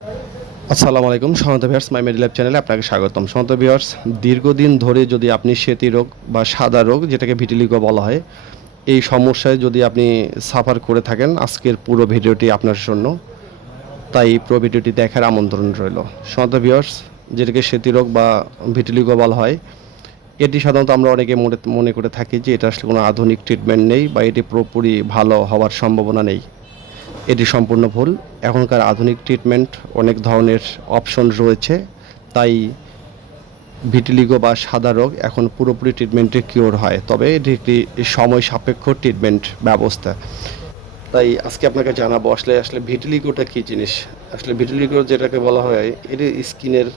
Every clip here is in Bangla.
আসসালামু আলাইকুম সমন্ত ভিউয়ার্স মাই মেডিল্যাব চ্যানেলে আপনাকে স্বাগতম। সমন্ত ভিউয়ার্স, দীর্ঘদিন ধরে যদি আপনি সেতি রোগ বা সাদা রোগ যেটাকে ভিটিলিগো বলা হয়, এই সমস্যায় যদি আপনি সাফার করে থাকেন, আজকের পুরো ভিডিওটি আপনার জন্য। তাই পুরো ভিডিওটি দেখার আমন্ত্রণ রইল। সমন্ত ভিউয়ার্স, যেটাকে সেতি রোগ বা ভিটিলিগো বলা হয়, এটি সাধারণত আমরা অনেকে মনে করে থাকি যে এটা আসলে কোনো আধুনিক ট্রিটমেন্ট নেই বা এটি পুরোপুরি ভালো হওয়ার সম্ভাবনা নেই। এটি সম্পূর্ণ ভুল। এখনকার আধুনিক ট্রিটমেন্ট অনেক ধরনের অপশন রয়েছে। তাই ভিটিলিগো বা সাদা রোগ এখন পুরোপুরি ট্রিটমেন্টে কিওর হয়, তবে এটি একটি সময় সাপেক্ষ ট্রিটমেন্ট ব্যবস্থা। তাই আজকে আপনাকে জানাবো আসলে আসলে ভিটিলিগোটা কী জিনিস। আসলে ভিটিলিগো যেটাকে বলা হয়, এটি স্কিনের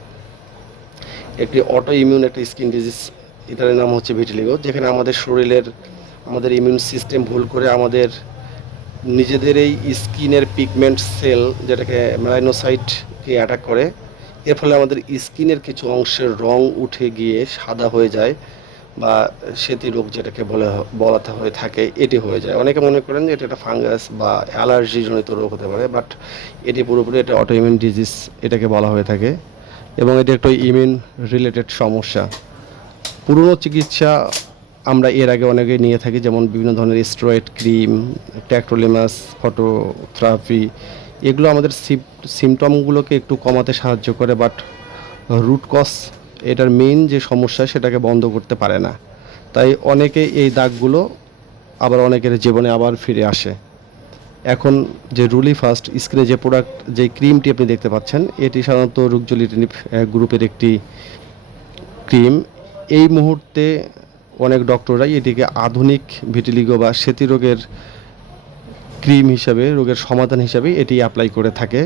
একটি অটো ইমিউন একটা স্কিন ডিজিজ। এটার নাম হচ্ছে ভিটিলিগো, যেখানে আমাদের শরীরের আমাদের ইমিউন সিস্টেম ভুল করে আমাদের নিজেদের এই স্কিনের পিগমেন্ট সেল যেটাকে মেলানোসাইটকে অ্যাটাক করে। এর ফলে আমাদের স্কিনের কিছু অংশের রং উঠে গিয়ে সাদা হয়ে যায় বা শ্বেতি রোগ যেটাকে বলাতে হয়ে থাকে, এটি হয়ে যায়। অনেকে মনে করেন যে এটা একটা ফাঙ্গাস বা অ্যালার্জিজনিত রোগ হতে পারে, বাট এটি পুরোপুরি এটা অটোইমিউন ডিজিজ এটাকে বলা হয়ে থাকে, এবং এটি একটা ইমিউন রিলেটেড সমস্যা। পুরনো চিকিৎসা আমরা এর আগে অনেকে নিয়ে থাকি, যেমন বিভিন্ন ধরনের স্টেরয়েড ক্রিম, ট্যাক্রোলিমাস, ফটোথেরাপি। এগুলো আমাদের সিমটমগুলোকে একটু কমাতে সাহায্য করে, বাট রুট কজ, এটার মেইন যে সমস্যা সেটাকে বন্ধ করতে পারে না। তাই অনেকে এই দাগগুলো আবার অনেকের জীবনে আবার ফিরে আসে। এখন যে রুলি ফার্স্ট স্ক্রে যে প্রোডাক্ট, যে ক্রিমটি আপনি দেখতে পাচ্ছেন, এটি সাধারণত রুকজোলিটিনিব গ্রুপের একটি ক্রিম। এই মুহূর্তে অনেক ডক্টররাই এটিকে আধুনিক ভিটিলিগো বা সেতি রোগের ক্রিম হিসাবে, রোগের সমাধান হিসাবে এটি অ্যাপ্লাই করে থাকে।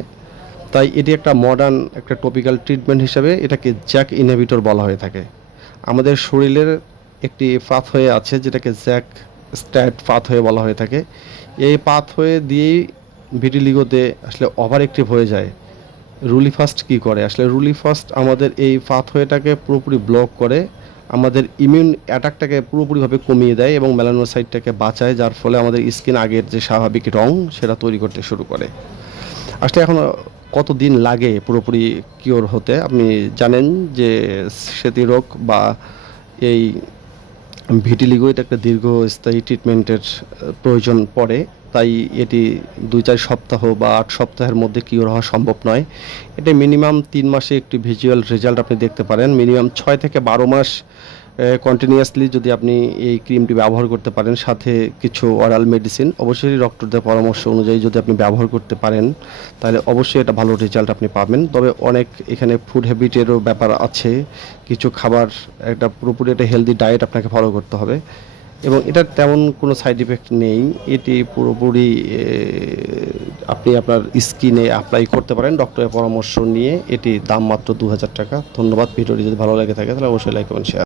তাই এটি একটা মডার্ন একটা টপিক্যাল ট্রিটমেন্ট হিসাবে এটাকে জ্যাক ইনহিবিটর বলা হয়ে থাকে। আমাদের শরীরের একটি পাথওয়ে আছে যেটাকে জ্যাক স্ট্যাট পাথওয়ে বলা হয়ে থাকে। এই পাথওয়ে দিয়েই ভিটিলিগোতে আসলে ওভার অ্যাক্টিভ হয়ে যায়। রুলি ফার্স্ট কী করে, আসলে রুলি ফার্স্ট আমাদের এই পাথওয়েটাকে পুরোপুরি ব্লক করে, আমাদের ইমিউন অ্যাটাকটাকে পুরোপুরিভাবে কমিয়ে দেয় এবং মেলানোসাইটটাকে বাঁচায়, যার ফলে আমাদের স্কিন আগের যে স্বাভাবিক রং সেটা তৈরি করতে শুরু করে। আসলে এখন কত দিন লাগে পুরোপুরি কিওর হতে? আপনি জানেন যে সেতি রোগ বা এই ভিটিলিগো এটা একটা দীর্ঘস্থায়ী ট্রিটমেন্টের প্রয়োজন পড়ে। তাই এটি ২-৪ সপ্তাহ বা ৮ সপ্তাহের মধ্যে কিওর হওয়া সম্ভব নয়। এটা মিনিমাম ৩ মাসে একটি ভিজুয়াল রেজাল্ট আপনি দেখতে পারেন। মিনিমাম ৬ থেকে ১২ মাস কন্টিনিউয়াসলি যদি আপনি এই ক্রিমটি ব্যবহার করতে পারেন, সাথে কিছু অরাল মেডিসিন, অবশ্যই ডক্টরদের পরামর্শ অনুযায়ী যদি আপনি ব্যবহার করতে পারেন, তাহলে অবশ্যই এটা ভালো রেজাল্ট আপনি পাবেন। তবে অনেক এখানে ফুড হ্যাবিটেরও ব্যাপার আছে। কিছু খাবার, একটা পুরোপুরি একটা হেলদি ডায়েট আপনাকে ফলো করতে হবে, এবং এটার তেমন কোনো সাইড ইফেক্ট নেই। এটি পুরোপুরি আপনি আপনার স্কিনে অ্যাপ্লাই করতে পারেন ডক্টরের পরামর্শ নিয়ে। এটি দাম মাত্র ২,০০০ টাকা। ধন্যবাদ। ভিডিওটি যদি ভালো লেগে থাকে তাহলে অবশ্যই লাইক করবেন, শেয়ার।